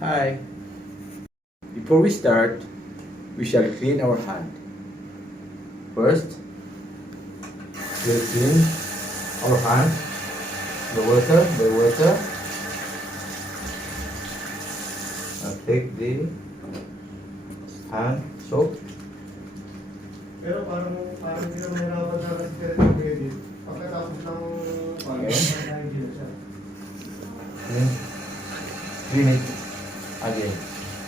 Hi. Before we start, we shall clean our hand. First, we'll clean our hand by water. Now take the hand soap. Pero parang hindi na mahirapan na kasi edit. Pagkatapos ng Clean it again.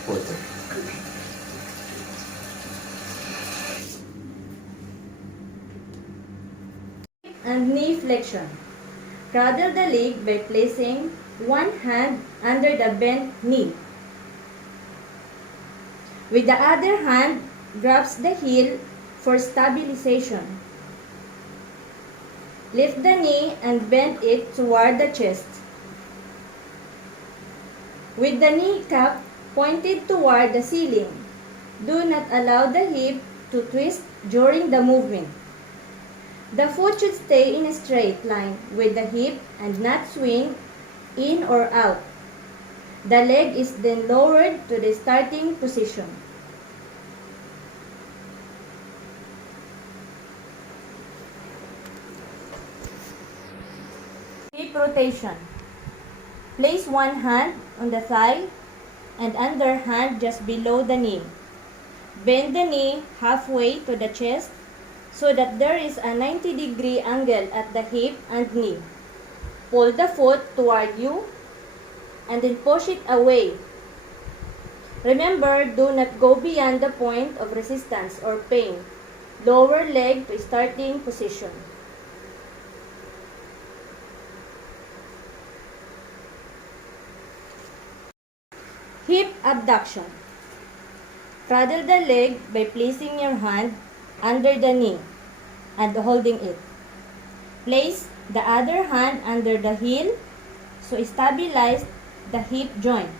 Water. And knee flexion. Cradle the leg by placing one hand under the bent knee. With the other hand, grasp the heel for stabilization. Lift the knee and bend it toward the chest. With the knee cap pointed toward the ceiling, do not allow the hip to twist during the movement. The foot should stay in a straight line with the hip and not swing in or out. The leg is then lowered to the starting position. Hip rotation. Place one hand on the thigh and other hand just below the knee. Bend the knee halfway to the chest so that there is a 90-degree angle at the hip and knee. Pull the foot toward you and then push it away. Remember, do not go beyond the point of resistance or pain. Lower leg to starting position. Hip abduction. Cradle the leg by placing your hand under the knee and holding it. Place the other hand under the heel so stabilize the hip joint.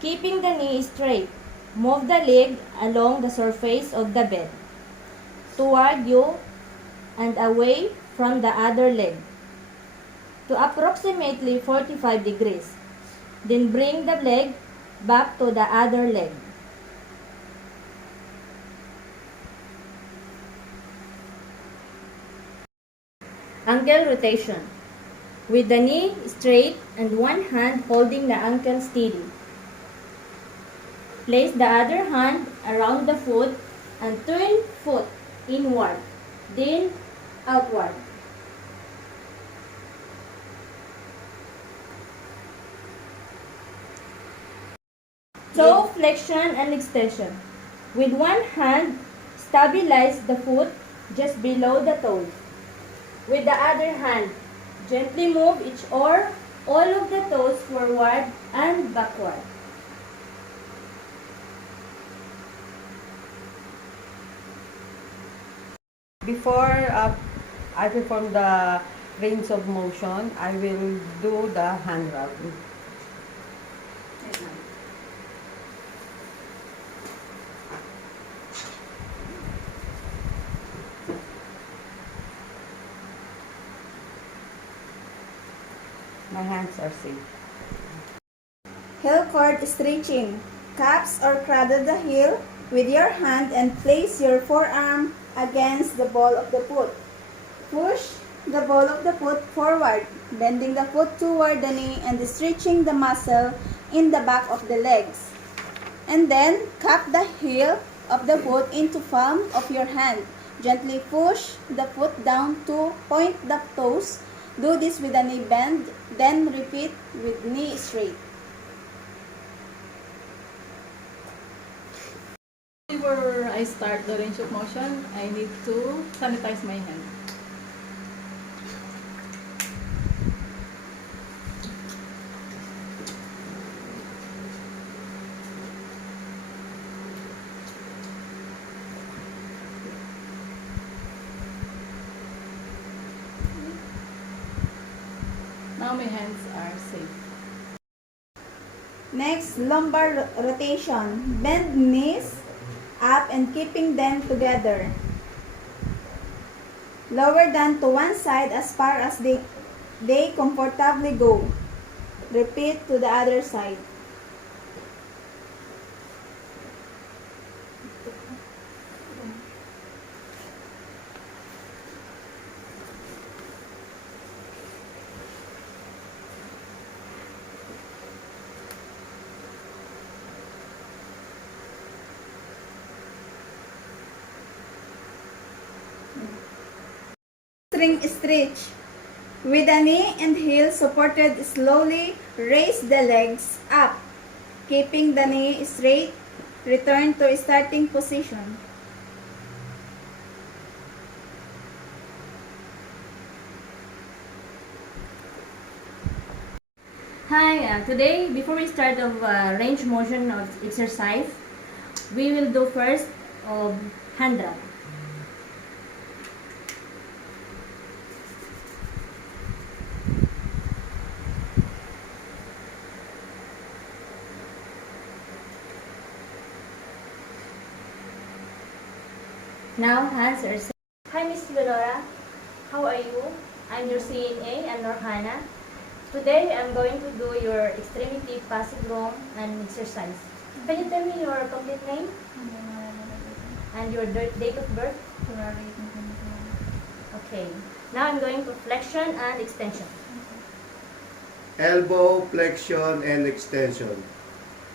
Keeping the knee straight, move the leg along the surface of the bed toward you and away from the other leg to approximately 45 degrees. Then bring the leg back to the other leg. Ankle rotation. With the knee straight and one hand holding the ankle steady. Place the other hand around the foot and turn foot inward, then outward. Toe flexion and extension. With one hand, stabilize the foot just below the toes. With the other hand, gently move each or all of the toes forward and backward. Before I perform the range of motion, I will do the hand rub. My hands are safe. Heel cord stretching. Cups or cradle the heel with your hand and place your forearm against the ball of the foot. Push the ball of the foot forward, bending the foot toward the knee and stretching the muscle in the back of the legs. And then cup the heel of the foot into palm of your hand. Gently push the foot down to point the toes. Do this with a knee bend, then repeat with knee straight. Before I start the range of motion, I need to sanitize my hand. Now my hands are safe. Next, lumbar rotation. Bend knees up and keeping them together. Lower them to one side as far as they comfortably go. Repeat to the other side. String stretch. With the knee and heel supported, slowly raise the legs up. Keeping the knee straight, return to starting position. Hi, today before we start of range motion of exercise, we will do first of hand drop. Now hands are set. Hi Miss Leonora, how are you? I'm your CNA and Norhana. Today I'm going to do your extremity passive ROM and exercise. Can you tell me your complete name and your date of birth? Okay. Now I'm going to flexion and extension. Elbow, flexion, and extension.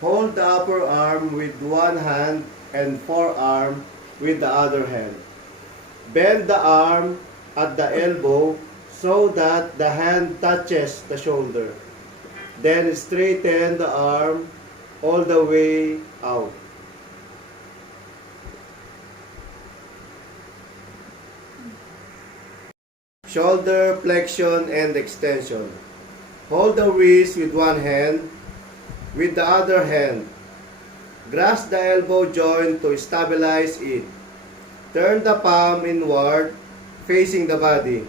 Hold the upper arm with one hand and forearm with the other hand. Bend the arm at the elbow so that the hand touches the shoulder. Then straighten the arm all the way out. Shoulder flexion and extension. Hold the wrist with one hand. With the other hand, grasp the elbow joint to stabilize it. Turn the palm inward, facing the body,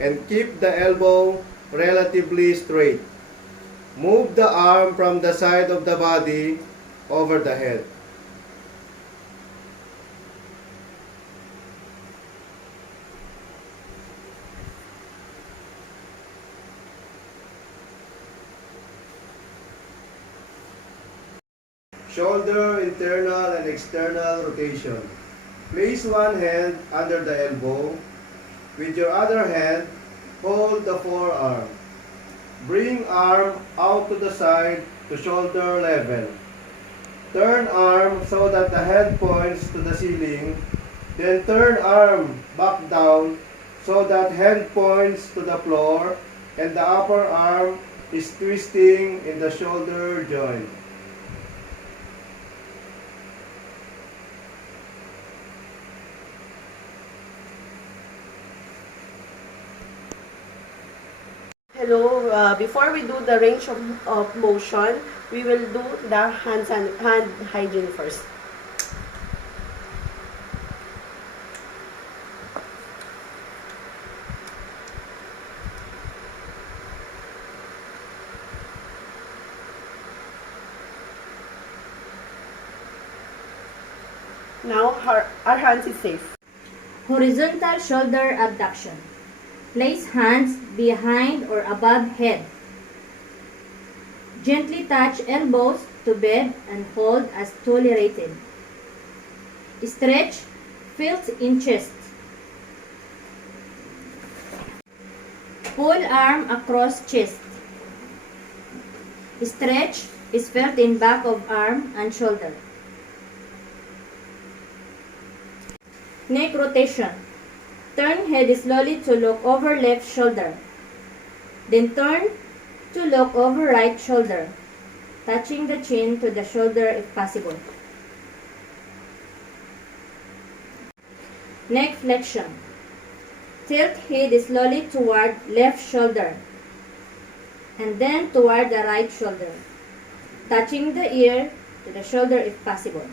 and keep the elbow relatively straight. Move the arm from the side of the body over the head. Shoulder internal and external rotation. Place one hand under the elbow. With your other hand, hold the forearm. Bring arm out to the side to shoulder level. Turn arm so that the head points to the ceiling. Then turn arm back down so that head points to the floor and the upper arm is twisting in the shoulder joint. Hello, before we do the range of motion, we will do the hand hygiene first. Now our hands is safe. Horizontal shoulder abduction. Place hands behind or above head. Gently touch elbows to bed and hold as tolerated. Stretch feels in chest. Pull arm across chest. Stretch is felt in back of arm and shoulder. Neck rotation. Turn head slowly to look over left shoulder. Then turn to look over right shoulder, touching the chin to the shoulder if possible. Neck flexion. Tilt head slowly toward left shoulder and then toward the right shoulder, touching the ear to the shoulder if possible.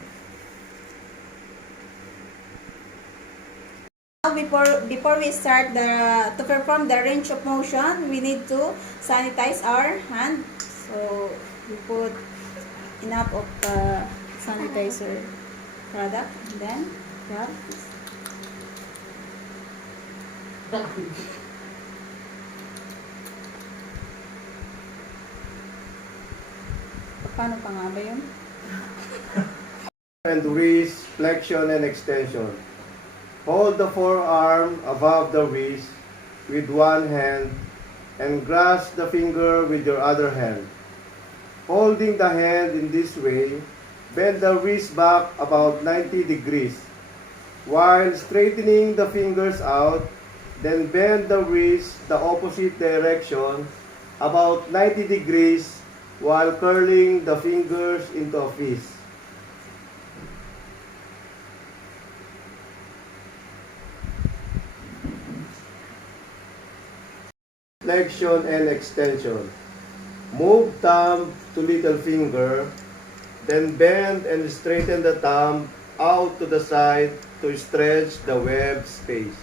Now, before we start to perform the range of motion, we need to sanitize our hand. So we put enough of sanitizer product, and then rub. Paano pa nga ba yun? And wrist flexion and extension. Hold the forearm above the wrist with one hand and grasp the finger with your other hand. Holding the hand in this way, bend the wrist back about 90 degrees. While straightening the fingers out, then bend the wrist the opposite direction about 90 degrees while curling the fingers into a fist. Flexion and extension. Move thumb to little finger, then bend and straighten the thumb out to the side to stretch the web space.